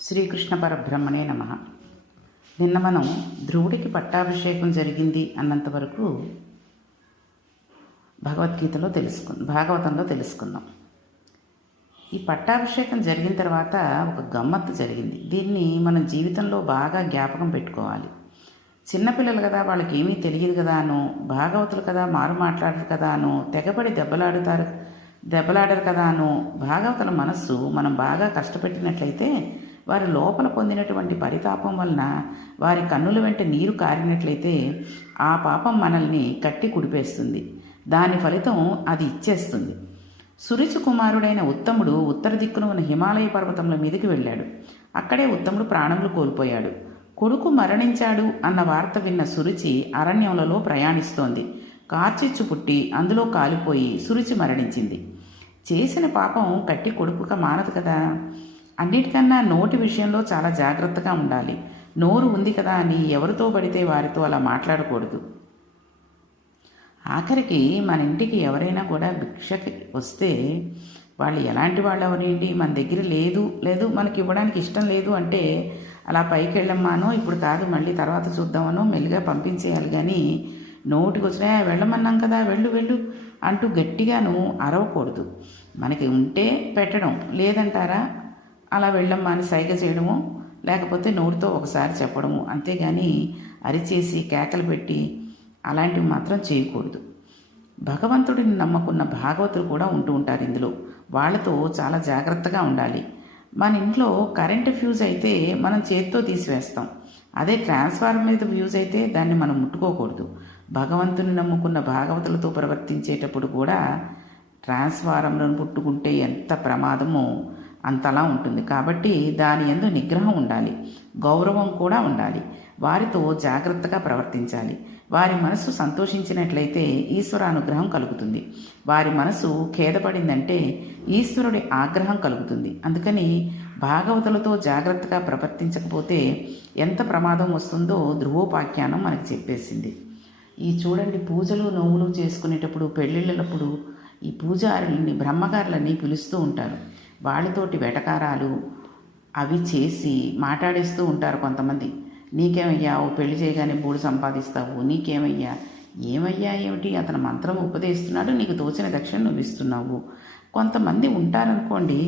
శ్రీకృష్ణ పరబ్రహ్మణే నమ. నిన్న మనం ధ్రువుడికి పట్టాభిషేకం జరిగింది అన్నంతవరకు భాగవతంలో తెలుసుకుందాం. ఈ పట్టాభిషేకం జరిగిన తర్వాత ఒక గమ్మత్తు జరిగింది. దీన్ని మనం జీవితంలో బాగా జ్ఞాపకం పెట్టుకోవాలి. చిన్నపిల్లలు కదా, వాళ్ళకి ఏమీ తెలియదు కదా అనో, భాగవతులు కదా, మారు మాట్లాడరు కదా అనో, తెగబడి దెబ్బలాడరు కదా అనో, భాగవతుల మనస్సు మనం బాగా కష్టపెట్టినట్లయితే వారి లోపల పొందినటువంటి పరితాపం వలన వారి కన్నుల వెంట నీరు కారినట్లయితే ఆ పాపం మనల్ని కట్టి కుడిపేస్తుంది. దాని ఫలితం అది ఇచ్చేస్తుంది. సురుచి కుమారుడైన ఉత్తముడు ఉత్తర దిక్కున ఉన్న హిమాలయ పర్వతముల మీదకి వెళ్ళాడు. అక్కడే ఉత్తముడు ప్రాణములు కోల్పోయాడు. కొడుకు మరణించాడు అన్న వార్త విన్న సురుచి అరణ్యములలో ప్రయాణిస్తోంది. కార్చిచ్చు పుట్టి అందులో కాలిపోయి సురుచి మరణించింది. చేసిన పాపం కట్టి కొడుకుక మానదు కదా. అన్నిటికన్నా నోటి విషయంలో చాలా జాగ్రత్తగా ఉండాలి. నోరు ఉంది కదా అని ఎవరితో పడితే వారితో అలా మాట్లాడకూడదు. ఆఖరికి మన ఇంటికి ఎవరైనా కూడా భిక్షకి వస్తే వాళ్ళు ఎలాంటి వాళ్ళు ఎవరేంటి, మన దగ్గర లేదు మనకి ఇవ్వడానికి ఇష్టం లేదు అంటే అలా పైకి వెళ్ళమ్మానో, ఇప్పుడు కాదు మళ్ళీ తర్వాత చూద్దామనో మెల్లిగా పంపించేయాలి. కానీ నోటికి వచ్చినా వెళ్ళమన్నాం కదా, వెళ్ళు అంటూ గట్టిగాను అరవకూడదు. మనకి ఉంటే పెట్టడం, లేదంటారా అలా వెళ్ళమ్మా అని సైగ చేయడము, లేకపోతే నోటితో ఒకసారి చెప్పడము, అంతేగాని అరిచేసి కేకలు పెట్టి అలాంటివి మాత్రం చేయకూడదు. భగవంతుడిని నమ్మకున్న భాగవతులు కూడా ఉంటూ ఉంటారు ఇందులో. వాళ్ళతో చాలా జాగ్రత్తగా ఉండాలి. మన ఇంట్లో కరెంటు ఫ్యూజ్ అయితే మనం చేత్తో తీసివేస్తాం. అదే ట్రాన్స్ఫార్మర్ మీద ఫ్యూజ్ అయితే దాన్ని మనం ముట్టుకోకూడదు. భగవంతుని నమ్ముకున్న భాగవతులతో ప్రవర్తించేటప్పుడు కూడా ట్రాన్స్ఫార్మర్ను పుట్టుకుంటే ఎంత ప్రమాదమో అంతలా ఉంటుంది. కాబట్టి దాని యందు నిగ్రహం ఉండాలి, గౌరవం కూడా ఉండాలి. వారితో జాగ్రత్తగా ప్రవర్తించాలి. వారి మనసు సంతోషించినట్లయితే ఈశ్వర అనుగ్రహం కలుగుతుంది. వారి మనసు ఖేదపడిందంటే ఈశ్వరుడి ఆగ్రహం కలుగుతుంది. అందుకని భాగవతులతో జాగ్రత్తగా ప్రవర్తించకపోతే ఎంత ప్రమాదం వస్తుందో ధ్రువోపాఖ్యానం మనకు చెప్పేసింది. ఈ చూడండి, పూజలు నోములు చేసుకునేటప్పుడు, పెళ్ళిళ్ళప్పుడు ఈ పూజారులని బ్రహ్మగారులని పిలుస్తూ ఉంటారు. వాళ్ళతోటి వెటకారాలు అవి చేసి మాట్లాడేస్తూ ఉంటారు కొంతమంది. నీకేమయ్యా, ఓ పెళ్లి చేయగానే బూడు సంపాదిస్తావు, నీకేమయ్యా, ఏమయ్యా ఏమిటి, అతను మంత్రం ఉపదేస్తున్నాడు, నీకు తోచిన దక్షిణ నువ్వు ఇస్తున్నావు. కొంతమంది ఉంటారనుకోండి,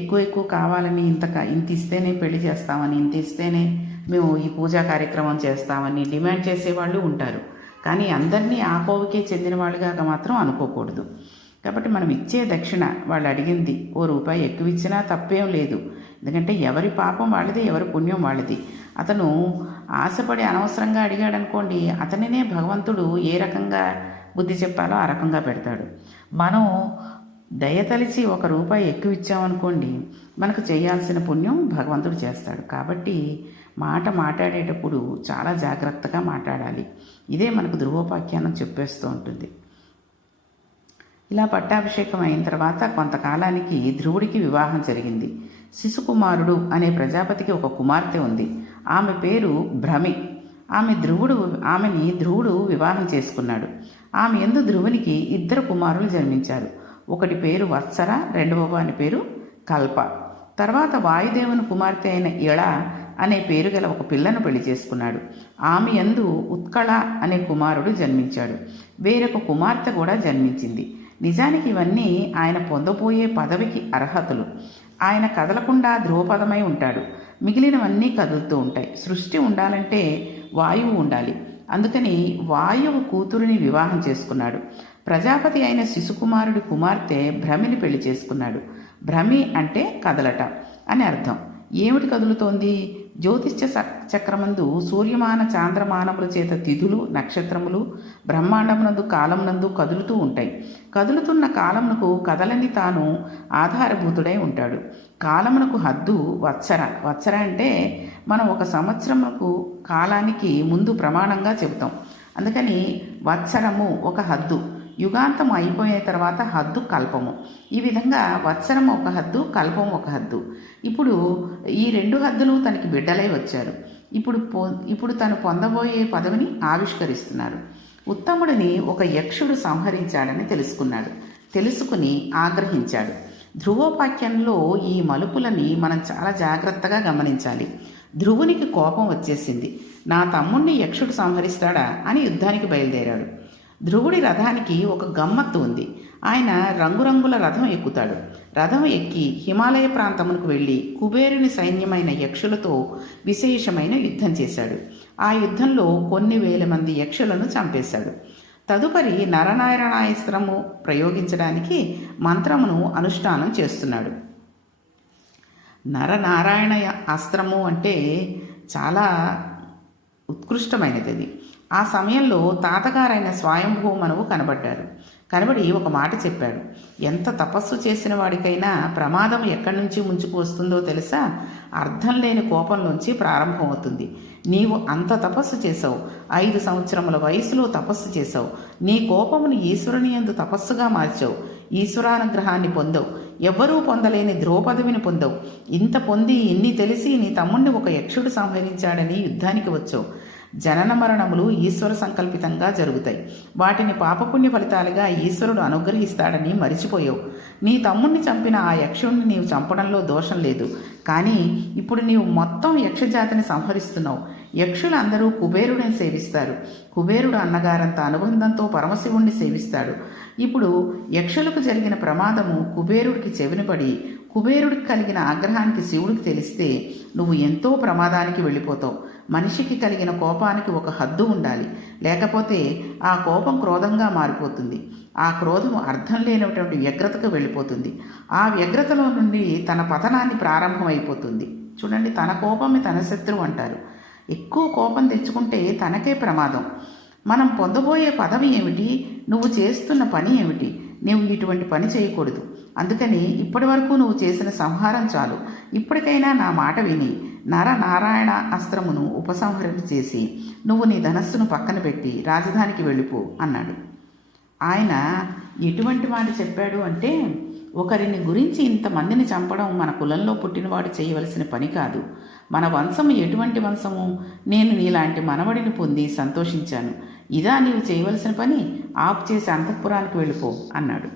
ఎక్కువ కావాలని ఇంత ఇస్తేనే పెళ్లి చేస్తామని, ఇంత ఇస్తేనే మేము ఈ పూజా కార్యక్రమం చేస్తామని డిమాండ్ చేసేవాళ్ళు ఉంటారు. కానీ అందరినీ ఆ కోవికే చెందిన వాళ్ళుగా మాత్రం అనుకోకూడదు. కాబట్టి మనం ఇచ్చే దక్షిణ వాళ్ళు అడిగింది ₹1 ఎక్కువ ఇచ్చినా తప్పేం లేదు. ఎందుకంటే ఎవరి పాపం వాళ్ళది, ఎవరి పుణ్యం వాళ్ళది. అతను ఆశపడి అనవసరంగా అడిగాడనుకోండి, అతనినే భగవంతుడు ఏ రకంగా బుద్ధి చెప్పాలో ఆ రకంగా పెడతాడు. మనం దయతలిచి ₹1 ఎక్కువ ఇచ్చామనుకోండి, మనకు చేయాల్సిన పుణ్యం భగవంతుడు చేస్తాడు. కాబట్టి మాట్లాడేటప్పుడు చాలా జాగ్రత్తగా మాట్లాడాలి. ఇదే మనకు ధ్రువోపాఖ్యానం చెప్పేస్తూ ఉంటుంది. ఇలా పట్టాభిషేకం అయిన తర్వాత కొంతకాలానికి ధ్రువుడికి వివాహం జరిగింది. శిశుకుమారుడు అనే ప్రజాపతికి ఒక కుమార్తె ఉంది. ఆమె పేరు భ్రమి. ఆమెని ధ్రువుడు వివాహం చేసుకున్నాడు. ఆమె యందు ధ్రువునికి 2 కుమారులు జన్మించారు. ఒకటి పేరు వత్సర, రెండవ వాని పేరు కల్ప. తర్వాత వాయుదేవుని కుమార్తె అయిన ఇళ అనే పేరు గల ఒక పిల్లను పెళ్లి చేసుకున్నాడు. ఆమె యందు ఉత్కళ అనే కుమారుడు జన్మించాడు. వేరొక కుమార్తె కూడా జన్మించింది. నిజానికి ఇవన్నీ ఆయన పొందబోయే పదవికి అర్హతలు. ఆయన కదలకుండా ధ్రువపదమై ఉంటాడు. మిగిలినవన్నీ కదులుతూ ఉంటాయి. సృష్టి ఉండాలంటే వాయువు ఉండాలి. అందుకని వాయువు కూతురిని వివాహం చేసుకున్నాడు. ప్రజాపతి అయిన శిశుకుమారుడి కుమార్తె భ్రమిని పెళ్లి చేసుకున్నాడు. భ్రమి అంటే కదలట అని అర్థం. ఏమిటి కదులుతోంది? జ్యోతిష్య చక్రమందు సూర్యమాన చాంద్రమానముల చేత తిథులు, నక్షత్రములు బ్రహ్మాండమునందు కాలమునందు కదులుతూ ఉంటాయి. కదులుతున్న కాలమునకు కదలని తాను ఆధారభూతుడై ఉంటాడు. కాలమునకు హద్దు వత్సర అంటే మనం 1 సంవత్సరమునకు కాలానికి ముందు ప్రమాణంగా చెబుతాం. అందుకని వత్సరము ఒక హద్దు. యుగాంతం అయిపోయిన తర్వాత హద్దు కల్పము. ఈ విధంగా వత్సరము ఒక హద్దు, కల్పము ఒక హద్దు. ఇప్పుడు ఈ 2 హద్దులు తనకి బిడ్డలై వచ్చారు. ఇప్పుడు తను పొందబోయే పదవిని ఆవిష్కరిస్తున్నారు. ఉత్తముడిని ఒక యక్షుడు సంహరించాడని తెలుసుకుని ఆగ్రహించాడు. ధ్రువోపాఖ్యంలో ఈ మలుపులని మనం చాలా జాగ్రత్తగా గమనించాలి. ధ్రువునికి కోపం వచ్చేసింది. నా తమ్ముణ్ణి యక్షుడు సంహరిస్తాడా అని యుద్ధానికి బయలుదేరాడు. ధ్రువుడి రథానికి ఒక గమ్మత్తు ఉంది. ఆయన రంగురంగుల రథం ఎక్కుతాడు. రథం ఎక్కి హిమాలయ ప్రాంతమునకు వెళ్ళి కుబేరుని సైన్యమైన యక్షులతో విశేషమైన యుద్ధం చేశాడు. ఆ యుద్ధంలో కొన్ని వేల మంది యక్షులను చంపేశాడు. తదుపరి నరనారాయణాస్త్రము ప్రయోగించడానికి మంత్రమును అనుష్ఠానం చేస్తున్నాడు. నరనారాయణ అస్త్రము అంటే చాలా ఉత్కృష్టమైనది. ఆ సమయంలో తాతగారైన స్వయంభూమనువు కనబడి ఒక మాట చెప్పాడు. ఎంత తపస్సు చేసిన వాడికైనా ప్రమాదం ఎక్కడి నుంచి ముంచుకు వస్తుందో తెలుసా? అర్థం లేని కోపంలోంచి ప్రారంభమవుతుంది. నీవు అంత తపస్సు చేసావు, 5 సంవత్సరముల వయసులో తపస్సు చేసావు. నీ కోపమును ఈశ్వరుని యందు తపస్సుగా మార్చావు. ఈశ్వరానుగ్రహాన్ని పొందవు. ఎవ్వరూ పొందలేని ద్రౌపదిని పొందవు. ఇంత పొంది ఇన్ని తెలిసి నీ తమ్ముణ్ణి ఒక యక్షుడు సంహరించాడని యుద్ధానికి వచ్చావు. జనన మరణములు ఈశ్వర సంకల్పితంగా జరుగుతాయి. వాటిని పాపపుణ్య ఫలితాలుగా ఈశ్వరుడు అనుగ్రహిస్తాడని మరిచిపోయావు. నీ తమ్ముణ్ణి చంపిన ఆ యక్షుడిని నీవు చంపడంలో దోషం లేదు. కానీ ఇప్పుడు నీవు మొత్తం యక్షజాతిని సంహరిస్తున్నావు. యక్షులు అందరూ కుబేరుడిని సేవిస్తారు. కుబేరుడు అన్నగారంత అనుబంధంతో పరమశివుణ్ణి సేవిస్తాడు. ఇప్పుడు యక్షులకు జరిగిన ప్రమాదము కుబేరుడికి చెవినపడి కుబేరుడికి కలిగిన ఆగ్రహానికి శివుడికి తెలిస్తే నువ్వు ఎంతో ప్రమాదానికి వెళ్ళిపోతావు. మనిషికి కలిగిన కోపానికి ఒక హద్దు ఉండాలి. లేకపోతే ఆ కోపం క్రోధంగా మారిపోతుంది. ఆ క్రోధం అర్థం లేనటువంటి వ్యగ్రతకు వెళ్ళిపోతుంది. ఆ వ్యగ్రతలో నుండి తన పతనాన్ని ప్రారంభమైపోతుంది. చూడండి, తన కోపమే తన శత్రువు అంటారు. ఎక్కువ కోపం తెచ్చుకుంటే తనకే ప్రమాదం. మనం పొందబోయే పదవి ఏమిటి? నువ్వు చేస్తున్న పని ఏమిటి? నువ్వు ఇటువంటి పని చేయకూడదు. అందుకని ఇప్పటి వరకు నువ్వు చేసిన సంహారం చాలు. ఇప్పటికైనా నా మాట విని నరనారాయణ అస్త్రమును ఉపసంహరణ చేసి నువ్వు నీ ధనస్సును పక్కన పెట్టి రాజధానికి వెళ్ళిపో అన్నాడు. ఆయన ఎటువంటి మాట చెప్పాడు అంటే, ఒకరిని గురించి ఇంతమందిని చంపడం మన కులంలో పుట్టినవాడు చేయవలసిన పని కాదు. మన వంశము ఎటువంటి వంశము? నేను నీలాంటి మనవడిని పొంది సంతోషించాను. ఇదా నీవు చేయవలసిన పని? ఆపు చేసి అంతఃపురానికి వెళ్ళిపో అన్నాడు.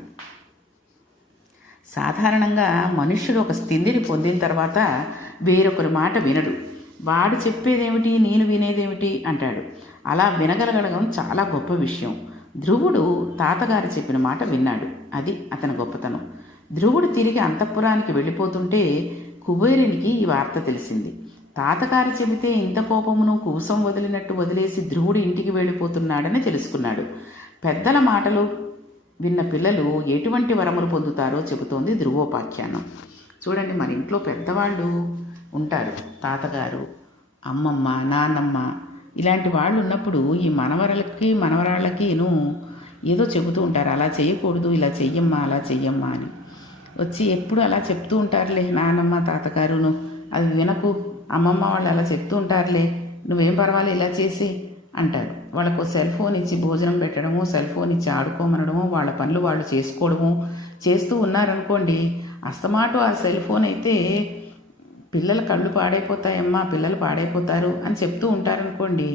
సాధారణంగా మనుష్యుడు ఒక స్థితిని పొందిన తర్వాత వేరొకరి మాట వినడు. వాడు చెప్పేదేమిటి, నేను వినేదేమిటి అంటాడు. అలా వినగలగడం చాలా గొప్ప విషయం. ధ్రువుడు తాతగారు చెప్పిన మాట విన్నాడు. అది అతని గొప్పతనం. ధ్రువుడు తిరిగి అంతఃపురానికి వెళ్ళిపోతుంటే కుబేరునికి ఈ వార్త తెలిసింది. తాతగారు చెబితే ఇంత కోపమును కుబుసం వదిలినట్టు వదిలేసి ధ్రువుడు ఇంటికి వెళ్ళిపోతున్నాడని తెలుసుకున్నాడు. పెద్దల మాటలు విన్న పిల్లలు ఎటువంటి వరములు పొందుతారో చెబుతోంది ధ్రువోపాఖ్యానం. చూడండి, మన ఇంట్లో పెద్దవాళ్ళు ఉంటారు. తాతగారు, అమ్మమ్మ, నాన్నమ్మ ఇలాంటి వాళ్ళు ఉన్నప్పుడు ఈ మనవరాళ్ళకిను ఏదో చెబుతూ ఉంటారు. అలా చేయకూడదు, ఇలా చెయ్యమ్మా, అలా చెయ్యమ్మా అని వచ్చి ఎప్పుడు అలా చెప్తూ ఉంటారులే. నాన్నమ్మ తాతగారును అది వినకు, అమ్మమ్మ వాళ్ళు అలా చెప్తూ ఉంటారులే, నువ్వేం పర్వాలేదు ఇలా చేసి అంటారు. వాళ్ళకు సెల్ ఫోన్ ఇచ్చి భోజనం పెట్టడము, సెల్ ఫోన్ ఇచ్చి ఆడుకోమనడము, వాళ్ళ పనులు వాళ్ళు చేసుకోవడము చేస్తూ ఉన్నారనుకోండి. అస్తమాటు ఆ సెల్ ఫోన్ అయితే పిల్లల కళ్ళు పాడైపోతాయమ్మా, పిల్లలు పాడైపోతారు అని చెప్తూ ఉంటారనుకోండి.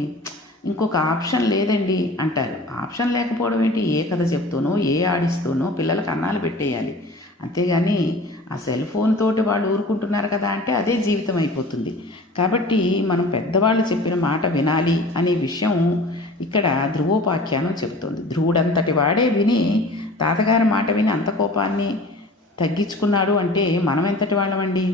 ఇంకొక ఆప్షన్ లేదండి అంటారు. ఆప్షన్ లేకపోవడం ఏంటి? ఏ కథ చెప్తూనో ఏ ఆడిస్తూనో పిల్లలకు అన్నాలు పెట్టేయాలి. అంతేగాని ఆ సెల్ ఫోన్ తోటి వాళ్ళు ఊరుకుంటున్నారు కదా అంటే అదే జీవితం అయిపోతుంది. కాబట్టి మనం పెద్దవాళ్ళు చెప్పిన మాట వినాలి అనే విషయం ఇక్కడ ధ్రువోపాఖ్యానం చెబుతుంది. ధ్రువుడంతటి వాడే విని తాతగారి మాట విని అంత కోపాన్ని తగ్గించుకున్నాడు అంటే మనం ఎంతటి వాళ్ళమండి?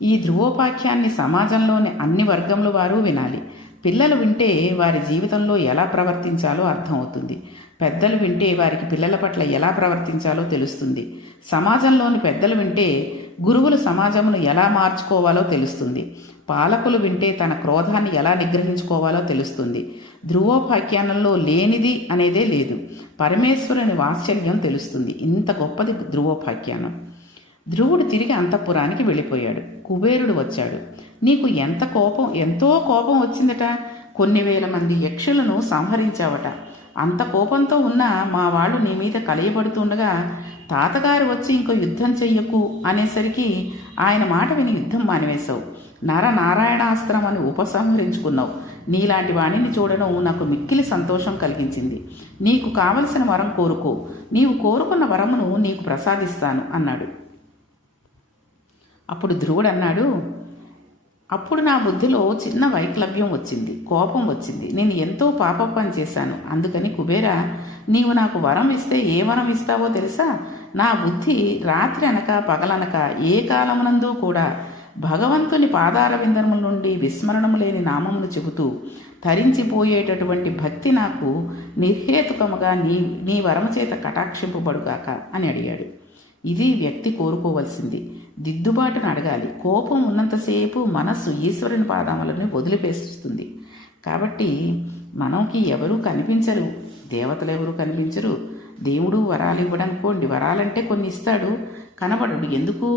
ఈ ధ్రువోపాఖ్యాన్ని సమాజంలోని అన్ని వర్గముల వారు వినాలి. పిల్లలు వింటే వారి జీవితంలో ఎలా ప్రవర్తించాలో అర్థమవుతుంది. పెద్దలు వింటే వారికి పిల్లల పట్ల ఎలా ప్రవర్తించాలో తెలుస్తుంది. సమాజంలోని పెద్దలు వింటే గురువులు సమాజమును ఎలా మార్చుకోవాలో తెలుస్తుంది. పాలకులు వింటే తన క్రోధాన్ని ఎలా నిగ్రహించుకోవాలో తెలుస్తుంది. ధ్రువోపాఖ్యానంలో లేనిది అనేదే లేదు. పరమేశ్వరుని వాత్సల్యం తెలుస్తుంది. ఇంత గొప్పది ధ్రువోపాఖ్యానం. ధ్రువుడు తిరిగి అంతఃపురానికి వెళ్ళిపోయాడు. కుబేరుడు వచ్చాడు. నీకు ఎంతో కోపం వచ్చిందట. కొన్ని వేల మంది యక్షులను సంహరించావట. అంత కోపంతో ఉన్న మా వాళ్ళు నీ మీద కలియబడుతుండగా తాతగారు వచ్చి ఇంకో యుద్ధం చెయ్యకు అనేసరికి ఆయన మాట విని యుద్ధం మానివేశావు. నరనారాయణాస్త్రం అని ఉపసంహరించుకున్నావు. నీలాంటి వాణిని చూడడం నాకు మిక్కిలి సంతోషం కలిగించింది. నీకు కావలసిన వరం కోరుకో. నీవు కోరుకున్న వరమును నీకు ప్రసాదిస్తాను అన్నాడు. అప్పుడు ధ్రువుడు అన్నాడు, అప్పుడు నా బుద్ధిలో చిన్న వైక్లభ్యం వచ్చింది, కోపం వచ్చింది. నేను ఎంతో పాపం చేశాను. అందుకని కుబేరా, నీవు నాకు వరం ఇస్తే ఏ వరం ఇస్తావో తెలుసా? నా బుద్ధి రాత్రి అనక పగలనక ఏ కాలమునందు కూడా భగవంతుని పాదార విందముల నుండి విస్మరణము లేని నామమును చెబుతూ తరించిపోయేటటువంటి భక్తి నాకు నిర్హేతుకముగా నీ వరము చేత కటాక్షింపబడుగాక అని అడిగాడు. ఇది వ్యక్తి కోరుకోవలసింది. దిద్దుబాటును అడగాలి. కోపం ఉన్నంతసేపు మనస్సు ఈశ్వరుని పాదములను వదిలిపేస్తుంది. కాబట్టి మనకి ఎవరూ కనిపించరు, దేవతలు ఎవరూ కనిపించరు. దేవుడు వరాలు ఇవ్వడం అనుకోండి, వరాలంటే కొన్ని ఇస్తాడు, కనబడడు. ఎందుకు?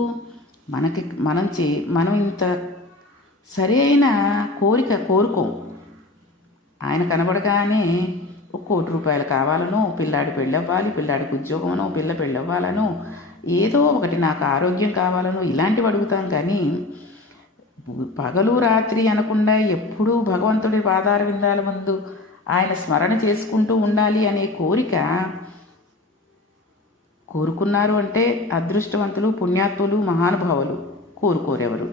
మనం ఇంత సరైన కోరిక కోరుకోం. ఆయన కనబడగానే ₹1,00,00,000 కావాలనో, పిల్లాడి పెళ్ళవ్వాలి, పిల్లాడికి ఉద్యోగమనో, పిల్ల పెళ్ళవ్వాలనో, ఏదో ఒకటి నాకు ఆరోగ్యం కావాలనో ఇలాంటివి అడుగుతాం. కానీ పగలు రాత్రి అనకుండా ఎప్పుడూ భగవంతుడి పాదార విందాల ముందు ఆయన స్మరణ చేసుకుంటూ ఉండాలి అనే కోరిక కోరుకున్నారు అంటే అదృష్టవంతులు, పుణ్యాత్ములు, మహానుభావులు. కోరుకోరెవరు?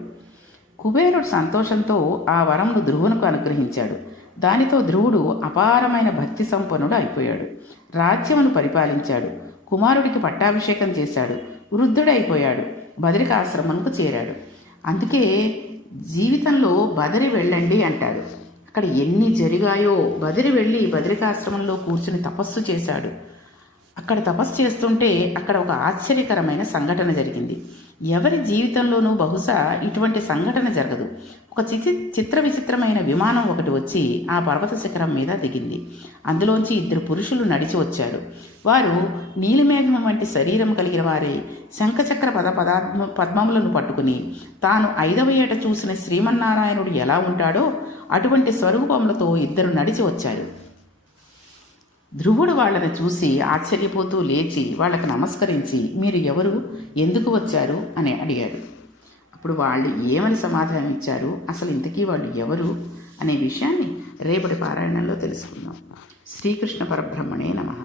కుబేరుడు సంతోషంతో ఆ వరమును ధ్రువునకు అనుగ్రహించాడు. దానితో ధ్రువుడు అపారమైన భక్తి సంపన్నుడు అయిపోయాడు. రాజ్యమును పరిపాలించాడు. కుమారుడికి పట్టాభిషేకం చేశాడు. వృద్ధుడైపోయాడు. బదరికాశ్రమంకు చేరాడు. అందుకే జీవితంలో బదరి వెళ్ళండి అంటారు. అక్కడ ఎన్ని జరిగాయో. బదరి వెళ్ళి బదరికాశ్రమంలో కూర్చుని తపస్సు చేశాడు. అక్కడ తపస్సు చేస్తుంటే అక్కడ ఒక ఆశ్చర్యకరమైన సంఘటన జరిగింది. ఎవరి జీవితంలోనూ బహుశా ఇటువంటి సంఘటన జరగదు. ఒక చిత్ర విచిత్రమైన విమానం ఒకటి వచ్చి ఆ పర్వత శిఖరం మీద దిగింది. అందులోంచి 2 పురుషులు నడిచి వచ్చారు. వారు నీలిమేఘం వంటి శరీరం కలిగిన వారే. శంఖచక్ర పద్మములను పట్టుకుని తాను 5వ ఏట చూసిన శ్రీమన్నారాయణుడు ఎలా ఉంటాడో అటువంటి స్వరూపములతో 2 నడిచి వచ్చారు. ధ్రువుడు వాళ్ళని చూసి ఆశ్చర్యపోతూ లేచి వాళ్ళకి నమస్కరించి, మీరు ఎవరు, ఎందుకు వచ్చారు అని అడిగాడు. అప్పుడు వాళ్ళు ఏమని సమాధానం ఇచ్చారు, అసలు ఇంతకీ వాళ్ళు ఎవరు అనే విషయాన్ని రేపటి పారాయణంలో తెలుసుకుందాం. శ్రీకృష్ణ పరబ్రహ్మణే నమః.